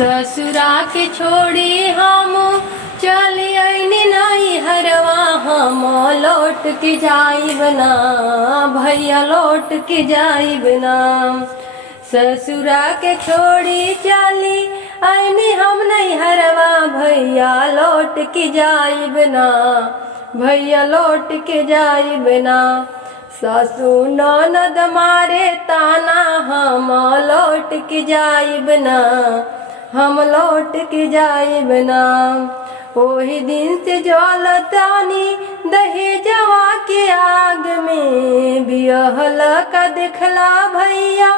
ससुरा के छोड़ी हम चली आईनी नहीं हरवा, हम लौट के जाइब ना भैया, लौट के जाइब ना। ससुरा के छोड़ी चली आईनी हम नहीं हरवा, भैया लौट के जाइब ना भैया, लौट के जाइब ना। सासू ननद मारे ताना, हम लौट के जाइब ना, हम लौट के जाइब ना। ओही दिन से जलतानी दहेजवा के आग में, बियहल का देखला भैया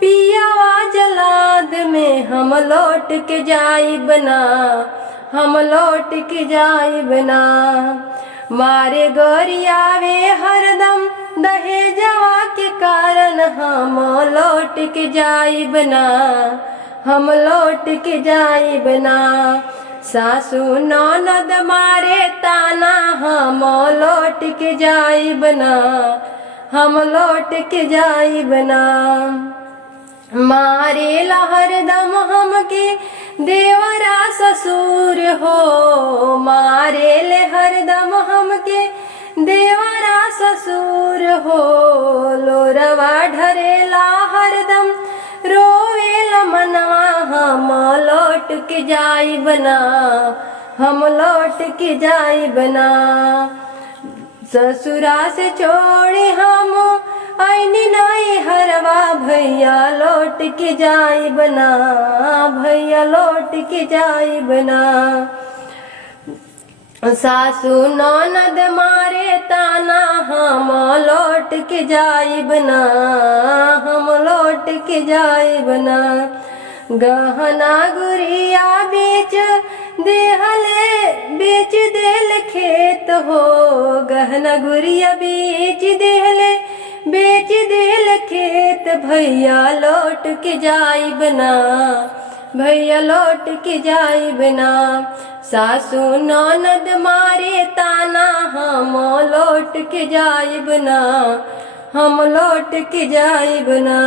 पियावा जलाद में। हम लौट के जाइब ना, हम लौट के जाइब ना। मारे गोरियावे हरदम दहेजवा के कारण, हम लौट के जाइब ना, हम लौट के जाइब ना। सासू ननद मारे ताना, हम लौट के जाइब ना, हम लौट के जाइब ना। मारे हरदम हमके देवरा ससुर हो, मारे ले हरदम हमके देवरा ससुर हो। लोरवा ढरेला हरदम रोवेला मनवा, हम लौट के जाइब ना, हम लौट के जाइब ना। ससुरा से छोड़े हम आईनी नहीं हरवा, भैया लौट के जाइब ना, भैया लौट के जाइब ना। सासू ननद मारे ताना, हम लौट के जाइब ना, हम लौट के जाइब ना। गहना गुड़िया बेच देहले, बेच देल खेत हो, गहना गुड़िया बेच देहले, बेच देल खेत। भैया लौट के जाइब ना, भैया लौट के जाइब ना। सासू ननद मारे ताना, हम लौट के जाइब ना, हम लौट के जाइब ना।